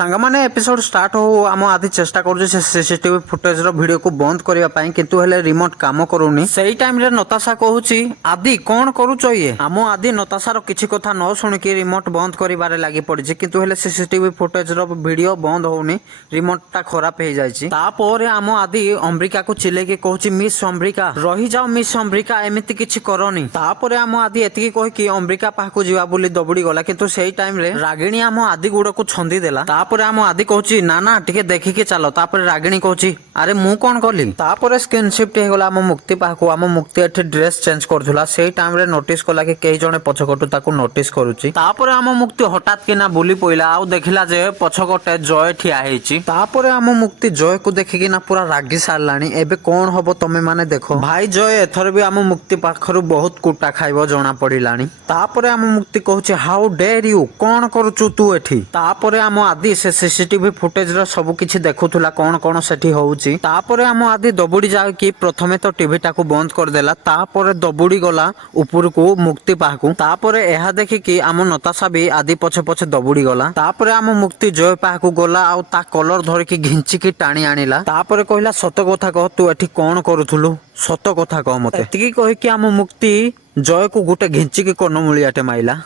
सांगमाने episode start हो आम आदि चेष्टा करूँ सीसीटीवी फुटेज वीडियो को बंद करने किंतु हेले रिमोट काम करूनी सही टाइम रे नताशा कहूची आदि कौन करूच ये आम आदि नताशार किसी कथा न शुणिकी रिमोट बंद कर लगी पड़ी किंतु हेले सीसीटीवी फुटेज वीडियो बंद होनी रिमोट टा खराब हो जापर आम आदि अंबिका को चिल्लेकी कहूची मिस अंबिका रही जाओ मिस अंबिका एमती किसी करनी तापर आम आदि एतिकी कहीकि अंबिका पाखु जीवा बोली दबड़ी गला किंतु सेही टाइम रे रागिणी आम आदि गुड़ को छंदी देला तापर आम आदि कहूची ना ना टिके देखिके चलो तापर रागिणी कहूची अरे मु कौन कली तापर स्क्रीन शिफ्ट हो गला आम मुक्ति पाखु आम मुक्ति एठी ड्रेस चेंज करथुला सेही टाइम रे नोटिस कला कि केही जणे पछकटु ताकु नोटिस करूची तापर आम मुक्ति हठात किना बुली पइला आ देखिला जे पछकटे जय ठिया हेची तापर आम मुक्ति जय को देखिकी ना पूरा रागी सारलानी एबे कौन हबो तमे माने देखो भाई जय एथर भी आम मुक्ति पाखरु बहुत कुटा खाइबो जणा पड़िलानी तापर आम मुक्ति कहूची हाउ डेयर यू कौन करूचु तू एठी तापर आम आदि से सीसीटीवी फुटेज रो सब किछि देखुथुला कौन कौन सेठी होउची तापर आम आदि दबुड़ी जाय कि प्रथमे तो टीवी टाकू बंद कर देला तापर दबुड़ी गला ऊपर को मुक्ति पाहकू तापर एहा देखि कि आम नताशा भी आदि पछे पछे दबुड़ी गला तापर आम मुक्ति जय पाहकू गला आ ता कलर धरिकी घिंचिकी टाणी आनिला तापर कहला सत कथा कह तू एठी कौन करूथुलु सत कथा कह मते एतिकी कहि कि आम मुक्ति जय को गोटे घिंचिकी कनमुलियाटे माइला